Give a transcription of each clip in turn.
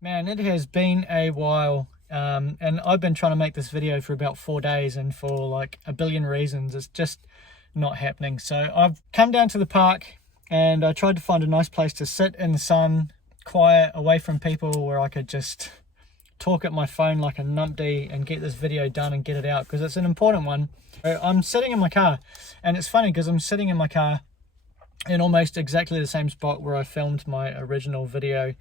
Man, it has been a while, and I've been trying to make this video for about 4 days, and for like a billion reasons, it's just not happening. So I've come down to the park, and I tried to find a nice place to sit in the sun, quiet, away from people, where I could just talk at my phone like a numpty and get this video done and get it out, because it's an important one. I'm sitting in my car, and it's funny because I'm sitting in my car in almost exactly the same spot where I filmed my original video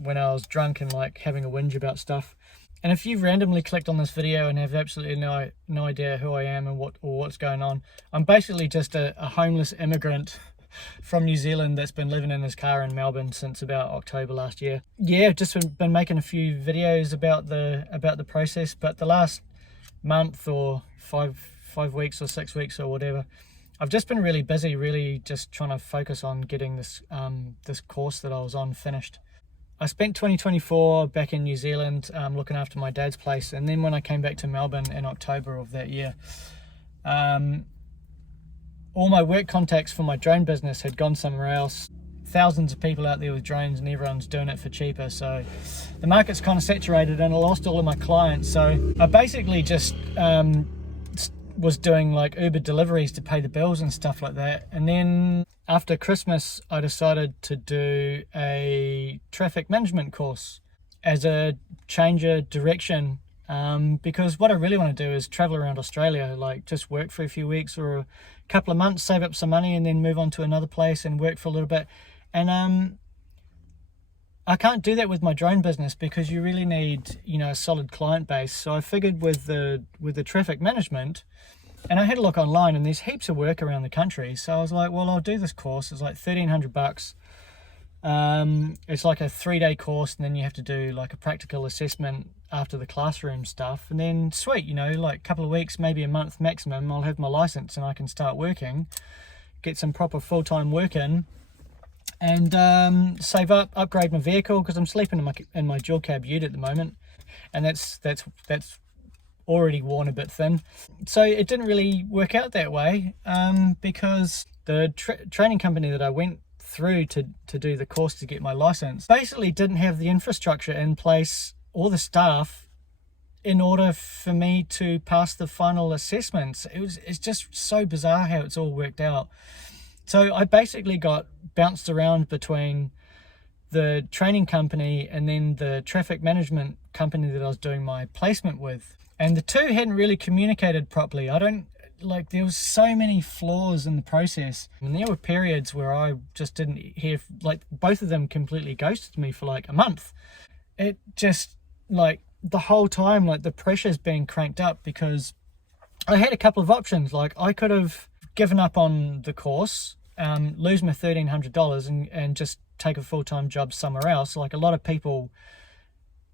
when I was drunk and like having a whinge about stuff. And if you've randomly clicked on this video and have absolutely no idea who I am and what's going on, I'm basically just a homeless immigrant from New Zealand that's been living in his car in Melbourne since about October last year. Yeah, just been making a few videos about the process, but the last month or five weeks or 6 weeks or whatever, I've just been really busy, really just trying to focus on getting this this course that I was on finished. I spent 2024 back in New Zealand looking after my dad's place, and then when I came back to Melbourne in October of that year, all my work contacts for my drone business had gone somewhere else. Thousands of people out there with drones and everyone's doing it for cheaper, so the market's kind of saturated and I lost all of my clients. So I basically just was doing like Uber deliveries to pay the bills and stuff like that. And then after Christmas, I decided to do a traffic management course as a change of direction, because what I really want to do is travel around Australia, like just work for a few weeks or a couple of months, save up some money, and then move on to another place and work for a little bit. And I can't do that with my drone business because you really need, a solid client base. So I figured with the traffic management, and I had a look online, and there's heaps of work around the country. So I was like, well, I'll do this course. It's like $1,300. It's like a 3-day course, and then you have to do like a practical assessment after the classroom stuff. And then sweet, like a couple of weeks, maybe a month maximum, I'll have my license and I can start working, get some proper full-time work in, and save up, upgrade my vehicle, because I'm sleeping in my dual cab ute at the moment, and that's already worn a bit thin. So it didn't really work out that way, because the training company that I went through to do the course to get my license basically didn't have the infrastructure in place or the staff in order for me to pass the final assessments. It's just so bizarre how it's all worked out. So I basically got bounced around between the training company and then the traffic management company that I was doing my placement with. And the two hadn't really communicated properly. There was so many flaws in the process. And there were periods where I just didn't hear, both of them completely ghosted me for like a month. It just, the whole time, the pressure's being cranked up, because I had a couple of options. I could have given up on the course, lose my $1,300 and just take a full-time job somewhere else. Like a lot of people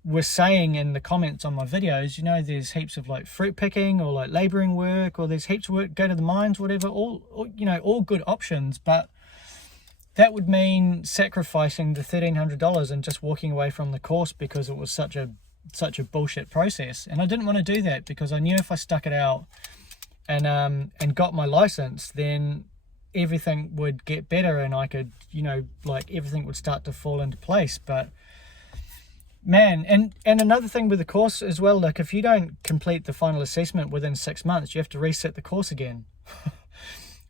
were saying in the comments on my videos, there's heaps of fruit picking or laboring work, or there's heaps of work, go to the mines, whatever, all good options. But that would mean sacrificing the $1,300 and just walking away from the course because it was such a bullshit process. And I didn't want to do that, because I knew if I stuck it out and got my license, then everything would get better and I could, everything would start to fall into place. But man, and another thing with the course as well, if you don't complete the final assessment within 6 months, you have to reset the course again.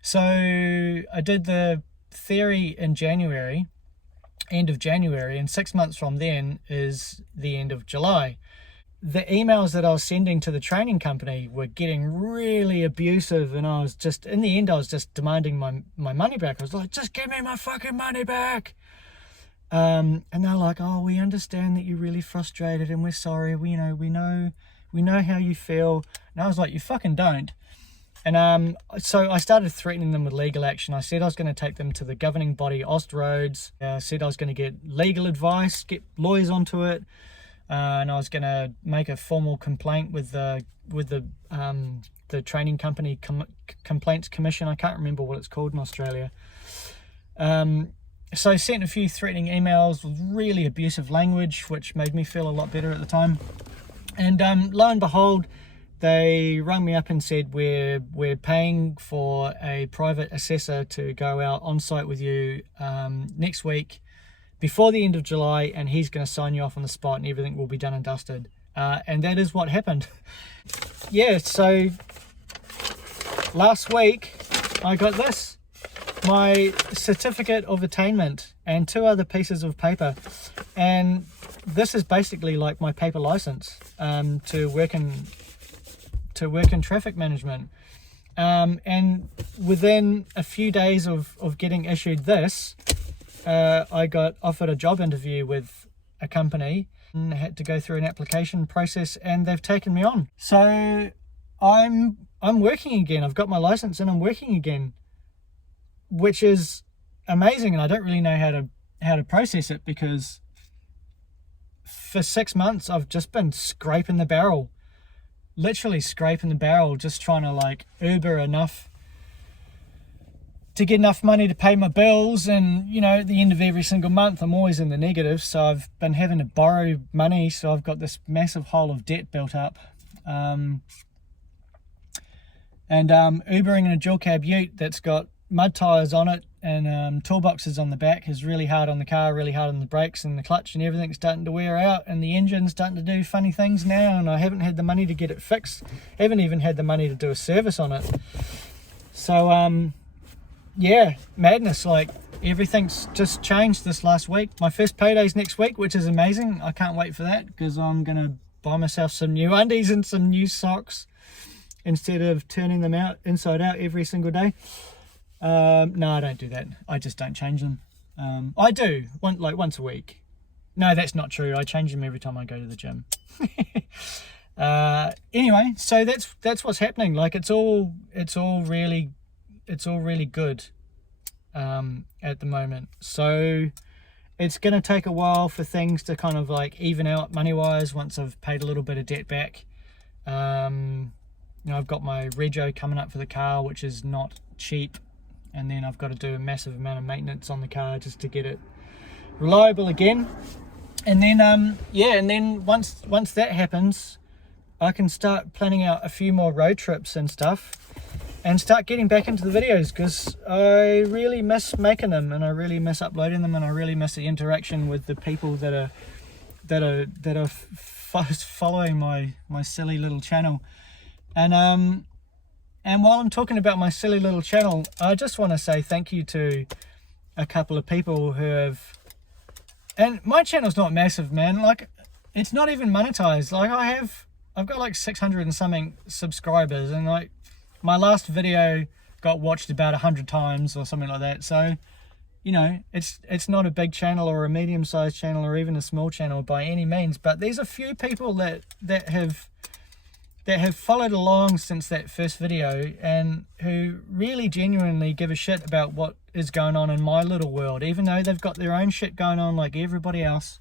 So I did the theory in January, end of January, and 6 months from then is the end of July. The emails that I was sending to the training company were getting really abusive, and I was just, in the end, I was just demanding my money back. I was like, just give me my fucking money back. And they're like, oh, we understand that you're really frustrated and we're sorry. We know how you feel. And I was like, you fucking don't. And so I started threatening them with legal action. I said I was going to take them to the governing body, Austroads. I said I was going to get legal advice, get lawyers onto it. And I was going to make a formal complaint with the training company complaints commission. I can't remember what it's called in Australia. So I sent a few threatening emails with really abusive language, which made me feel a lot better at the time. And lo and behold, they rang me up and said, we're paying for a private assessor to go out on site with you next week before the end of July, and he's going to sign you off on the spot and everything will be done and dusted. And that is what happened. Yeah, so last week I got this, my certificate of attainment and 2 other pieces of paper, and this is basically like my paper license to work in traffic management. And within a few days of getting issued this, I got offered a job interview with a company and had to go through an application process, and they've taken me on. So I'm working again. I've got my license and I'm working again, which is amazing. And I don't really know how to process it, because for 6 months I've just been scraping the barrel, literally scraping the barrel, just trying to like Uber enough to get enough money to pay my bills. And you know, at the end of every single month I'm always in the negative, so I've been having to borrow money, so I've got this massive hole of debt built up. And Ubering in a dual cab ute that's got mud tyres on it and toolboxes on the back is really hard on the car, really hard on the brakes and the clutch, and everything's starting to wear out, and the engine's starting to do funny things now, and I haven't had the money to get it fixed. Haven't even had the money to do a service on it. So yeah, madness. Like, everything's just changed this last week. My first payday's next week, which is amazing. I can't wait for that, because I'm gonna buy myself some new undies and some new socks instead of turning them out inside out every single day. No, I don't do that. I just don't change them. I do once a week. No, that's not true. I change them every time I go to the gym. Anyway, so that's what's happening. Like, it's all really good at the moment. So it's going to take a while for things to kind of like even out money wise once I've paid a little bit of debt back. You know, I've got my rego coming up for the car, which is not cheap, and then I've got to do a massive amount of maintenance on the car just to get it reliable again. And then yeah, and then once that happens, I can start planning out a few more road trips and stuff, and start getting back into the videos, because I really miss making them, and I really miss uploading them, and I really miss the interaction with the people that are following my silly little channel. And while I'm talking about my silly little channel, I just want to say thank you to a couple of people who have, and my channel's not massive, man. Like, it's not even monetized. Like, I've got like 600 and something subscribers, and like my last video got watched about 100 times or something like that. So, you know, it's not a big channel or a medium-sized channel or even a small channel by any means, but there's a few people that have followed along since that first video, and who really genuinely give a shit about what is going on in my little world, even though they've got their own shit going on like everybody else.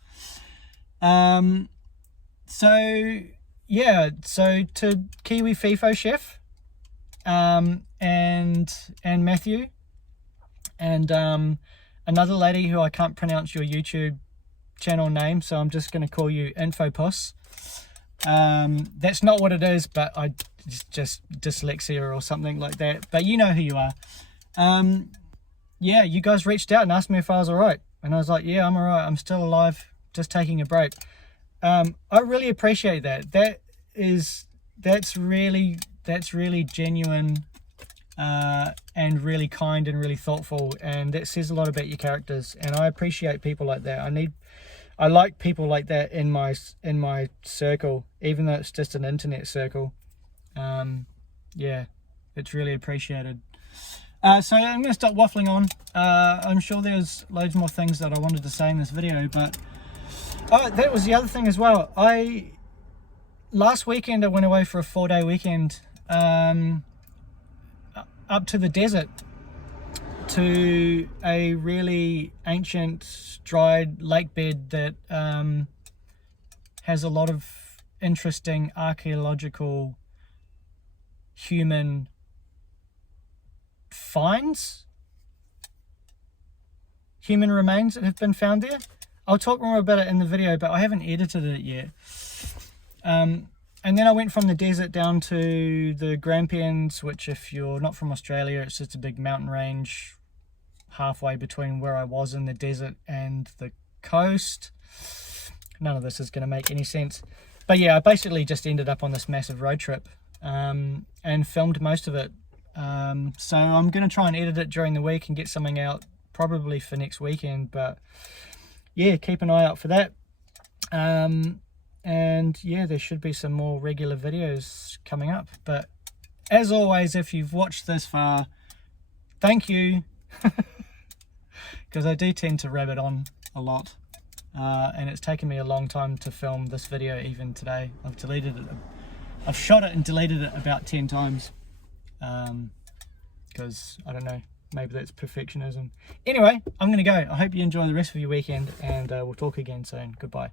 So yeah, so to Kiwi FIFO Chef, and Matthew, and another lady who I can't pronounce your YouTube channel name, so I'm just going to call you Infopus. That's not what it is, but just dyslexia or something like that, but you know who you are. Yeah, you guys reached out and asked me if I was alright, and I was like, yeah, I'm alright, I'm still alive, just taking a break. I really appreciate that. That's really genuine, and really kind and really thoughtful, and that says a lot about your characters, and I appreciate people like that. I like people like that in my circle, even though it's just an internet circle. Yeah, it's really appreciated. So I'm going to stop waffling on. I'm sure there's loads more things that I wanted to say in this video, but that was the other thing as well. Last weekend I went away for a 4-day weekend up to the desert, to a really ancient dried lake bed that has a lot of interesting archaeological human finds, human remains that have been found there. I'll talk more about it in the video, but I haven't edited it yet. And then I went from the desert down to the Grampians, which, if you're not from Australia, it's just a big mountain range halfway between where I was in the desert and the coast. None of this is going to make any sense. But yeah, I basically just ended up on this massive road trip and filmed most of it. So I'm going to try and edit it during the week and get something out probably for next weekend. But yeah, keep an eye out for that. And yeah, there should be some more regular videos coming up. But as always, if you've watched this far, thank you. Because I do tend to rabbit on a lot. And it's taken me a long time to film this video even today. I've deleted it. I've shot it and deleted it about 10 times. Because, I don't know, maybe that's perfectionism. Anyway, I'm going to go. I hope you enjoy the rest of your weekend, and we'll talk again soon. Goodbye.